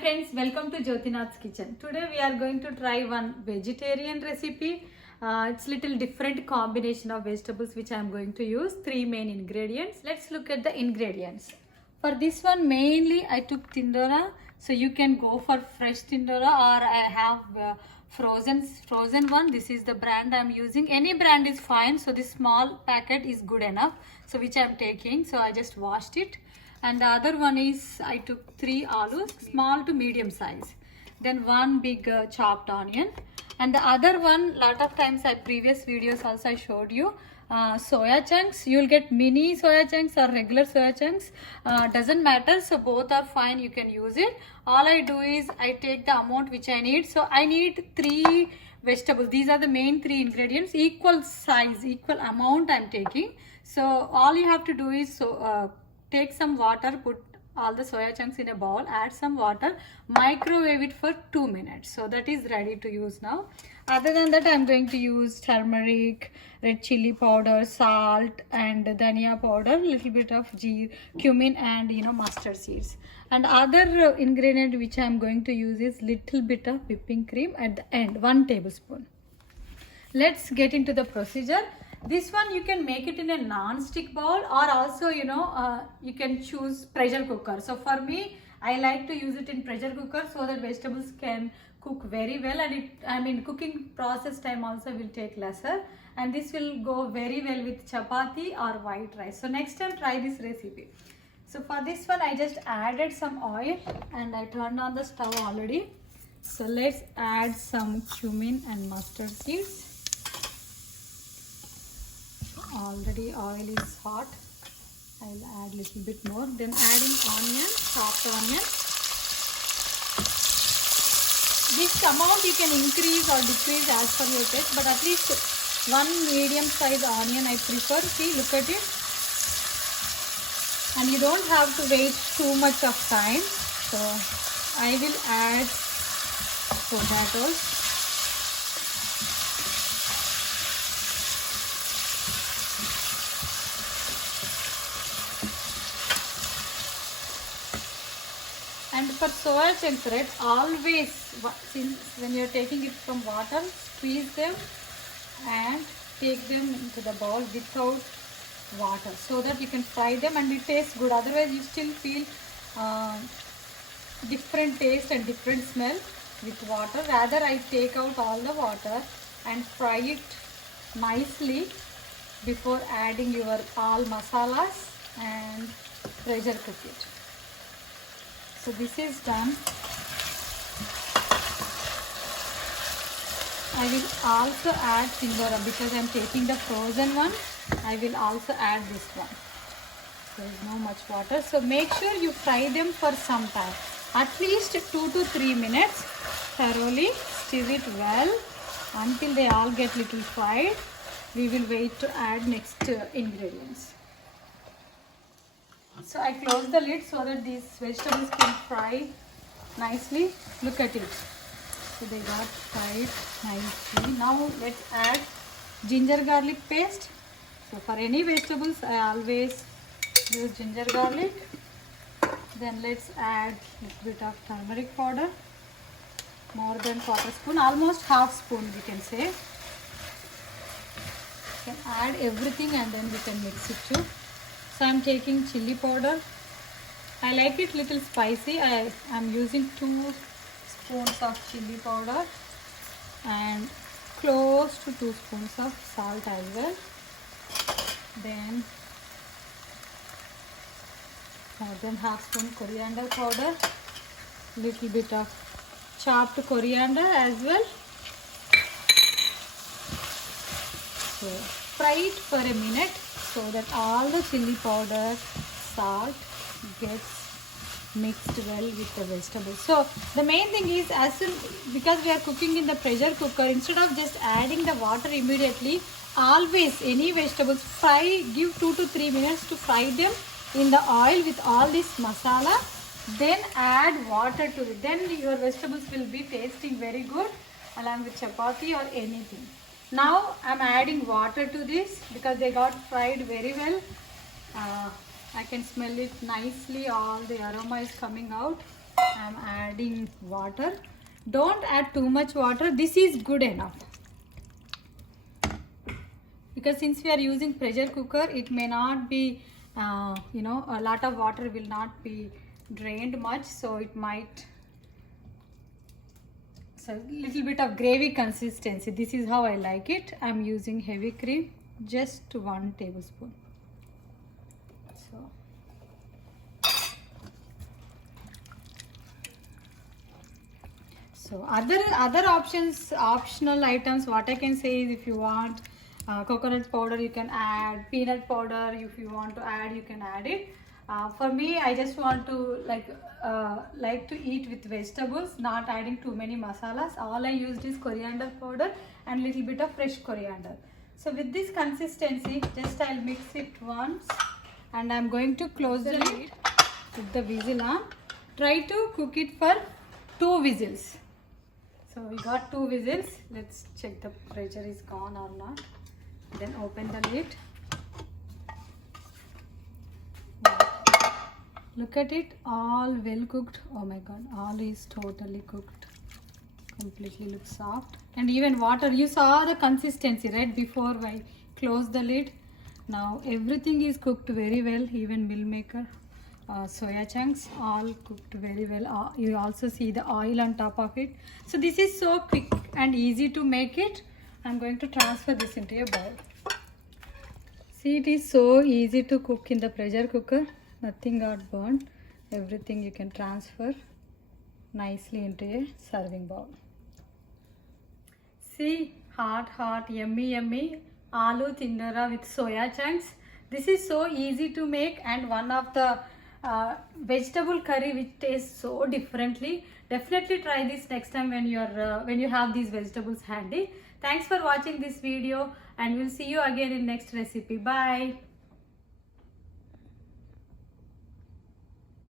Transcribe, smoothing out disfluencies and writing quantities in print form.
friends, welcome to Jyotinath's kitchen. Today we are going to try one vegetarian recipe. It's little different combination of vegetables which I am going to use. 3 main ingredients. Let's look at the ingredients. For this one mainly I took tindora. So you can go for fresh tindora or I have frozen one. This is the brand I am using. Any brand is fine. So this small packet is good enough. So which I am taking. So I just washed it. And the other one is I took 3 aloo, small to medium size. Then one big chopped onion. And the other one, lot of times previous videos also I showed you soya chunks. You will get mini soya chunks or regular soya chunks. Doesn't matter. So both are fine. You can use it. All I do is I take the amount which I need. So I need 3 vegetables. These are the main 3 ingredients. Equal size, equal amount I am taking. So all you have to do is take some water, put all the soya chunks in a bowl, add some water, microwave it for 2 minutes. So that is ready to use now. Other than that, I am going to use turmeric, red chili powder, salt and dhania powder, little bit of cumin and mustard seeds. And other ingredient which I am going to use is little bit of whipping cream at the end, 1 tablespoon. Let's get into the procedure. This one you can make it in a non-stick bowl or also you can choose pressure cooker. So for me, I like to use it in pressure cooker so that vegetables can cook very well, and cooking process time also will take lesser, and this will go very well with chapati or white rice. So next time try this recipe. So for this one I just added some oil and I turned on the stove already. So let's add some cumin and mustard seeds. Already oil is hot. I'll add little bit more. Then adding onion, chopped onion. This amount you can increase or decrease as per your taste, but at least 1 medium size onion I prefer. See, look at it. And you don't have to wait too much of time. So I will add potatoes. And for soya chunks, right, always, since when you are taking it from water, squeeze them and take them into the bowl without water so that you can fry them and it tastes good. Otherwise, you still feel different taste and different smell with water. Rather, I take out all the water and fry it nicely before adding your all masalas and pressure cook it. So this is done. I will also add tindora because I am taking the frozen one. I will also add this one. There is no much water. So make sure you fry them for some time. At least 2 to 3 minutes. Thoroughly stir it well until they all get little fried. We will wait to add next ingredients. So I close the lid so that these vegetables can fry nicely. Look at it. So they got fried nicely. Now let's add ginger garlic paste. So for any vegetables I always use ginger garlic. Then let's add a little bit of turmeric powder. More than 1/4 spoon, almost 1/2 spoon we can say. You can add everything and then we can mix it too. So I am taking chili powder. I like it little spicy. I am using 2 spoons of chili powder and close to 2 spoons of salt as well. Then more than 1/2 spoon coriander powder. Little bit of chopped coriander as well. So fry it for a minute so that all the chili powder, salt gets mixed well with the vegetables. So the main thing is because we are cooking in the pressure cooker, instead of just adding the water immediately, always any vegetables give 2 to 3 minutes to fry them in the oil with all this masala. Then add water to it. Then your vegetables will be tasting very good along with chapati or anything. Now I am adding water to this because they got fried very well. I can smell it nicely. All the aroma is coming out. I'm adding water. Don't add too much water. This is good enough. Because since we are using pressure cooker, it may not be, a lot of water will not be drained much. So it might, so little bit of gravy consistency. This is how I like it. I'm using heavy cream, just 1 tablespoon. So other options, optional items, what I can say is, if you want coconut powder, you can add peanut powder. If you want to add, you can add it. For me, I just want to like to eat with vegetables, not adding too many masalas. All I used is coriander powder and little bit of fresh coriander. So with this consistency, just I'll mix it once, and I'm going to close the lid with the whistle on. Try to cook it for 2 whistles. So we got 2 whistles. Let's check the pressure is gone or not. Then open the lid. Look at it, all well cooked. Oh my god, all is totally cooked. Completely looks soft. And even water, you saw the consistency right before I closed the lid. Now everything is cooked very well, even meal maker. Soya chunks all cooked very well. You also see the oil on top of it. So this is so quick and easy to make it. I'm going to transfer this into a bowl. See, it is so easy to cook in the pressure cooker. Nothing got burned. Everything you can transfer nicely into a serving bowl. See, hot, yummy aloo tindora with soya chunks. This is so easy to make, and one of the vegetable curry which tastes so differently. Definitely try this next time when you have these vegetables handy. Thanks for watching this video, and we'll see you again in next recipe. Bye.